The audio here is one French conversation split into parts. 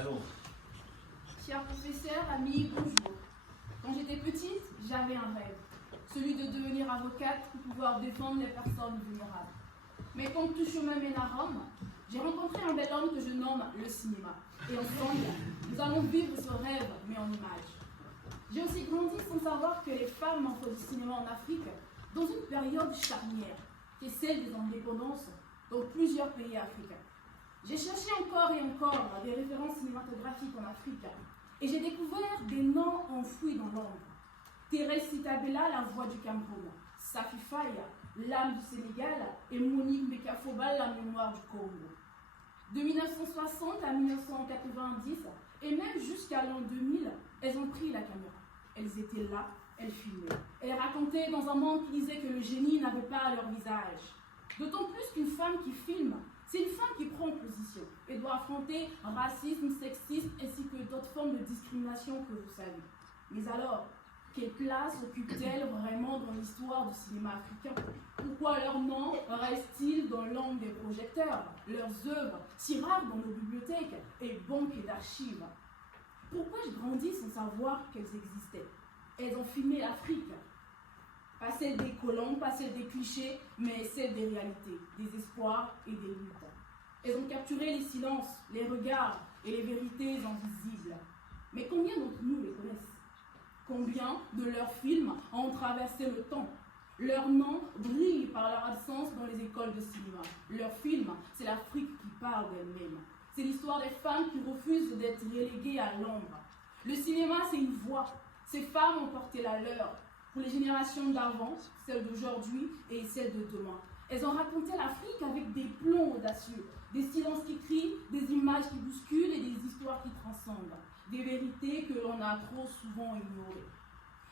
Allons. Cher professeur, amis, bonjour. Quand j'étais petite, j'avais un rêve, celui de devenir avocate pour pouvoir défendre les personnes vulnérables. Mais quand tout chemin mène à Rome, j'ai rencontré un bel homme que je nomme le cinéma. Et ensemble, nous allons vivre ce rêve, mais en images. J'ai aussi grandi sans savoir que les femmes en font du cinéma en Afrique dans une période charnière, qui est celle des indépendances dans plusieurs pays africains. J'ai cherché encore et encore des références cinématographiques en Afrique et j'ai découvert des noms enfouis dans l'ombre. Thérèse Sitabella, la voix du Cameroun, Safi Faye, l'âme du Sénégal et Monique Bekafoba, la mémoire du Congo. De 1960 à 1990 et même jusqu'à l'an 2000, elles ont pris la caméra. Elles étaient là, elles filmaient. Elles racontaient dans un monde qui disait que le génie n'avait pas leur visage. D'autant plus qu'une femme qui filme, c'est une femme qui prend position et doit affronter racisme, sexisme ainsi que d'autres formes de discrimination que vous savez. Mais alors, quelle place occupent-elles vraiment dans l'histoire du cinéma africain? Pourquoi leur nom reste-t-il dans l'ombre des projecteurs, leurs œuvres si rares dans nos bibliothèques et banques d'archives? Pourquoi je grandis sans savoir qu'elles existaient? Elles ont filmé l'Afrique. Pas celle des colons, pas celle des clichés, mais celle des réalités, des espoirs et des luttes. Elles ont capturé les silences, les regards et les vérités invisibles. Mais combien d'entre nous les connaissent? Combien de leurs films ont traversé le temps? Leurs noms brillent par leur absence dans les écoles de cinéma. Leurs films, c'est l'Afrique qui parle d'elle-même. C'est l'histoire des femmes qui refusent d'être reléguées à l'ombre. Le cinéma, c'est une voix. Ces femmes ont porté la leur pour les générations d'avant, celles d'aujourd'hui et celles de demain. Elles ont raconté l'Afrique avec des plans audacieux, des silences qui crient, des images qui bousculent et des histoires qui transcendent, des vérités que l'on a trop souvent ignorées.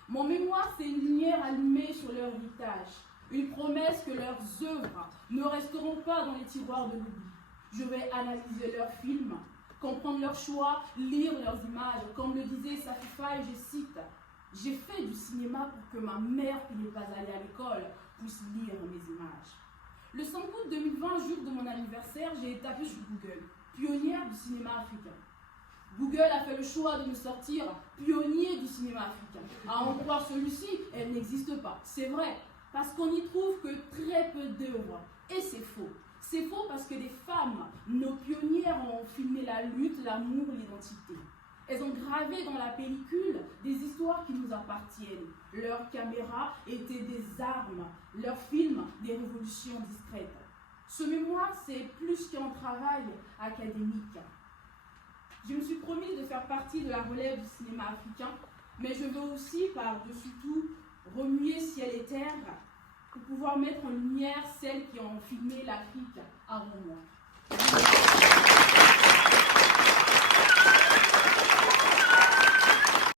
Mon mémoire, c'est une lumière allumée sur leur héritage, une promesse que leurs œuvres ne resteront pas dans les tiroirs de l'oubli. Je vais analyser leurs films, comprendre leurs choix, lire leurs images. Comme le disait Safi Faye, je cite, « J'ai fait du cinéma pour que ma mère qui n'est pas allée à l'école puisse lire mes images. » Le 5 août 2020, jour de mon anniversaire, j'ai tapé sur Google, pionnière du cinéma africain. Google a fait le choix de me sortir pionnier du cinéma africain. À en croire celui-ci, elle n'existe pas. C'est vrai, parce qu'on n'y trouve que très peu d'œuvres. Et c'est faux. C'est faux parce que des femmes, nos pionnières, ont filmé la lutte, l'amour, l'identité. Elles ont gravé dans la pellicule des histoires qui nous appartiennent. Leurs caméras étaient des armes, leurs films des révolutions discrètes. Ce mémoire, c'est plus qu'un travail académique. Je me suis promis de faire partie de la relève du cinéma africain, mais je veux aussi, par-dessus tout, remuer ciel et terre pour pouvoir mettre en lumière celles qui ont filmé l'Afrique avant moi.